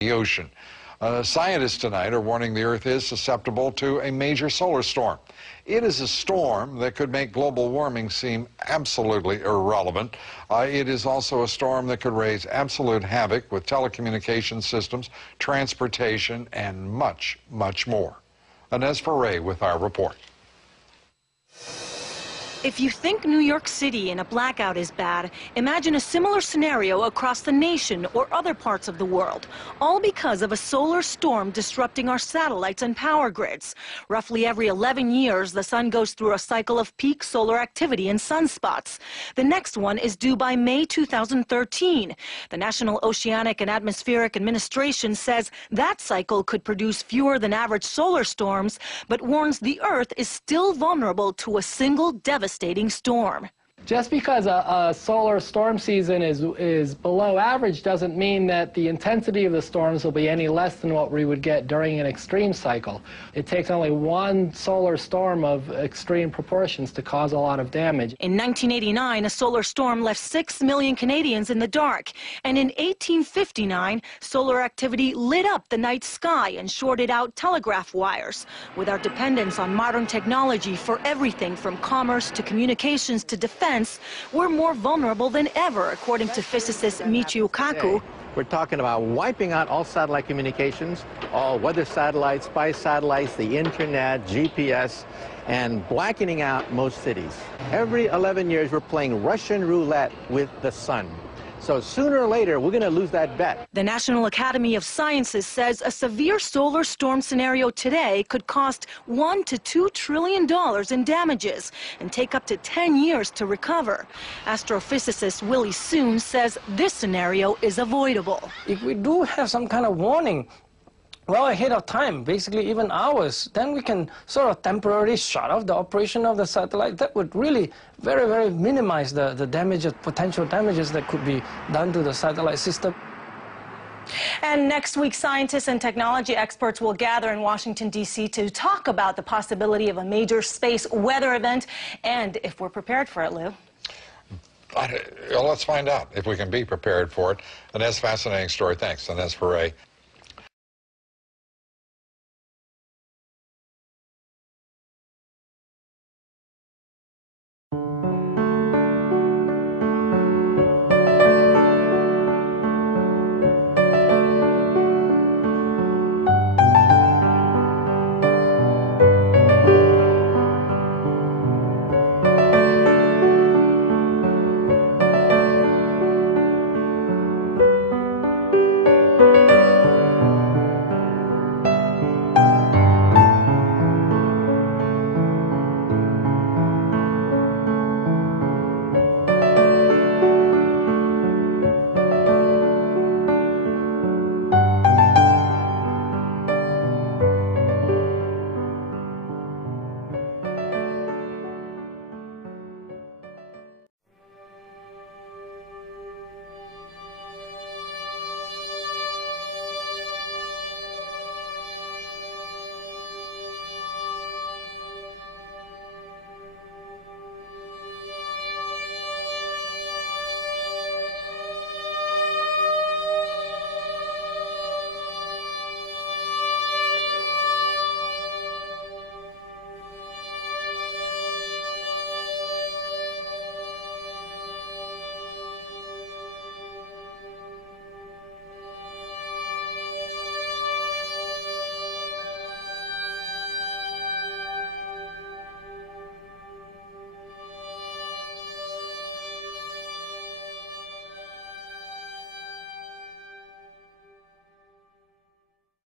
the ocean. Scientists tonight are warning the Earth is susceptible to a major solar storm. It is a storm that could make global warming seem absolutely irrelevant. It is also a storm that could raise absolute havoc with telecommunication systems, transportation, and much, much more. Inez Ferre with our report. If you think New York City in a blackout is bad, imagine a similar scenario across the nation or other parts of the world, all because of a solar storm disrupting our satellites and power grids. Roughly every 11 years, the sun goes through a cycle of peak solar activity and sunspots. The next one is due by May 2013. The National Oceanic and Atmospheric Administration says that cycle could produce fewer than average solar storms, but warns the Earth is still vulnerable to a single devastating storm. Just because a solar storm season is below average doesn't mean that the intensity of the storms will be any less than what we would get during an extreme cycle. It takes only one solar storm of extreme proportions to cause a lot of damage. In 1989, a solar storm left 6 million Canadians in the dark. And in 1859, solar activity lit up the night sky and shorted out telegraph wires. With our dependence on modern technology for everything from commerce to communications to defense, we're more vulnerable than ever, according to physicist Michio Kaku. We're talking about wiping out all satellite communications, all weather satellites, spy satellites, the internet, GPS, and blackening out most cities. Every 11 years, we're playing Russian roulette with the sun. So sooner or later, we're going to lose that bet. The National Academy of Sciences says a severe solar storm scenario today could cost $1 to $2 trillion in damages and take up to 10 years to recover. Astrophysicist Willie Soon says this scenario is avoidable. If we do have some kind of warning well ahead of time, basically even hours, then we can sort of temporarily shut off the operation of the satellite. That would really very minimize the damages, potential damages that could be done to the satellite system. And next week, scientists and technology experts will gather in Washington, D.C. to talk about the possibility of a major space weather event and if we're prepared for it, Lou. Let's find out if we can be prepared for it. Inez, fascinating story. Thanks, Inez Ferre.